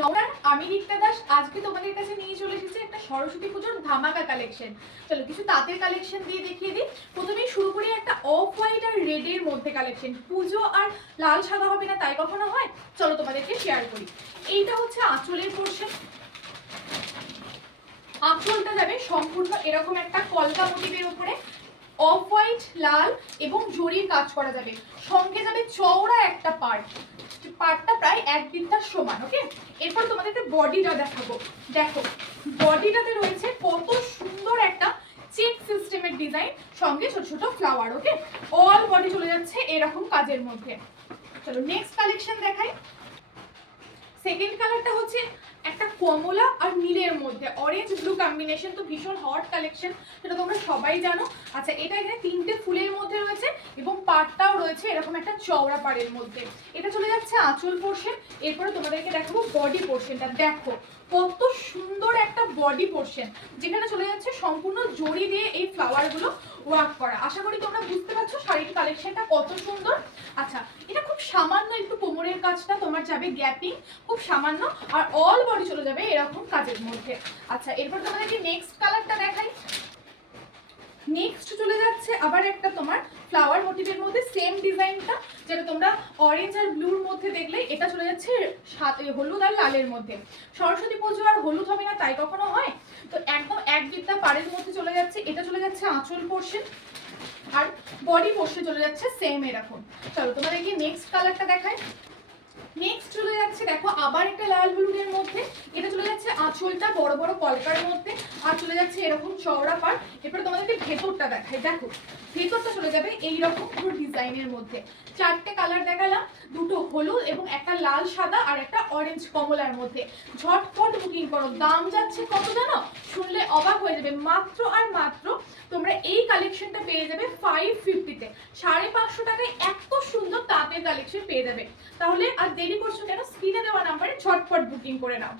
নমস্কার, আমি রিক্তা দাস। আজকে তোমাদের কাছে নিয়ে চলে এসেছি একটা সরস্বতী পুজোর ধামাকা কালেকশন। চলো কিছু তাঁতের কালেকশন দিয়ে দেখিয়ে দিই। প্রথমেই শুরু করি একটা অফ হোয়াইট আর রেডের মধ্যে কালেকশন। পুজো আর লাল সাদা হবে না তাই কখনো হয়? চলো তোমাদেরকে শেয়ার করি। এইটা হচ্ছে আঁচলের পোর্শন। আঁচলটা যাবে সম্পূর্ণ এরকম একটা কলকা মোটিভের উপরে অফ হোয়াইট লাল এবং জরির কাজ করা যাবে। সঙ্গে যাবে চওড়া একটা পার্টটা প্রায় 1 বিত্তার সমান। ওকে, এরপর তোমাদেরকে বডিটা দেখাবো। দেখো বডিটাতে রয়েছে কত সুন্দর একটা চেক সিস্টেমের ডিজাইন, সঙ্গে ছোট ছোট ফ্লাওয়ার। ওকে, অল বডি চলে যাচ্ছে এরকম কাজের মধ্যে। চলো নেক্সট কালেকশন দেখাই। সেকেন্ড কালারটা হচ্ছে একটা কমলা আর নীলের মধ্যে অরেঞ্জ ব্লু কম্বিনেশন, তো ভীষণ হট কালেকশন, সেটা তোমরা সবাই জানো। আচ্ছা, এটা এখানে 3টে ফুলের মধ্যে রয়েছে এবং পাড়টাও রয়েছে এরকম একটা চওড়া পাড়ের মধ্যে। এটা চলে যাচ্ছে আঁচল পোর্শন। এরপরে তোমাদেরকে দেখাবো বডি পোর্শনটা। দেখো কত সুন্দর একটা বডি পোর্শন, যেখানে চলে যাচ্ছে সম্পূর্ণ জড়ি দিয়ে এই ফ্লাওয়ারগুলো ওয়ার্ক করা। আশা করি তোমরা বুঝতে পারছো শাড়ির কালেকশনটা কত সুন্দর। আচ্ছা, এটা খুব সামান্য একটু কোমরের কাজটা তোমার যাবে গ্যাপিং, খুব সামান্য, আর অল বডি চলে যাবে এরকম কাজের মধ্যে। আচ্ছা, এরপর তোমাদেরকে নেক্সট কালারটা দেখাই। নেক্সট চলে যাচ্ছে আবার একটা তোমার ফ্লাওয়ার মোটিভের মধ্যে সেম ডিজাইনটা, যেটা তোমরা অরেঞ্জ আর ব্লুর মধ্যে দেখলে, এটা চলে যাচ্ছে হলুদ আর লালের মধ্যে। সরস্বতী পুজো আর হলুদ হবে না তাই কখনো হয়? তো একদম 1 বিত্তা পাড়ের মধ্যে চলে যাচ্ছে। এটা চলে যাচ্ছে আঁচল পোর্শন আর বডি পোর্শন চলে যাচ্ছে সেম এরকম। চলো তোমাদেরকে নেক্সট কালারটা দেখাই। নেক্সট চলে যাচ্ছে দেখো আবার একটা লাল হলুদের মধ্যে। এটা চলে যাচ্ছে আঁচলটা বড় বড় কলকার মধ্যে, আর চলে যাচ্ছে এরকম চওড়া পাড়। এরপরে তোমাদেরকে ভেতরটা দেখাই। দেখো ভেতরটা চলে যাবে এইরকম পুরো ডিজাইনের মধ্যে। 4টে কালার দেখালাম, 2টো হলুদ এবং একটা লাল সাদা আর একটা অরেঞ্জ কমলার মধ্যে। ঝটপট বুকিং করো। দাম যাচ্ছে কত জানো? শুনলে অবাক হয়ে যাবে। মাত্র আর মাত্র তোমরা এই কালেকশনটা পেয়ে যাবে 550-তে। 550 টাকায় এত সুন্দর তাঁতের কালেকশন পেয়ে যাবে। তাহলে আর দেরি করছো কেন? স্ক্রিনে দেওয়া নাম্বারে ঝটপট বুকিং করে নাও।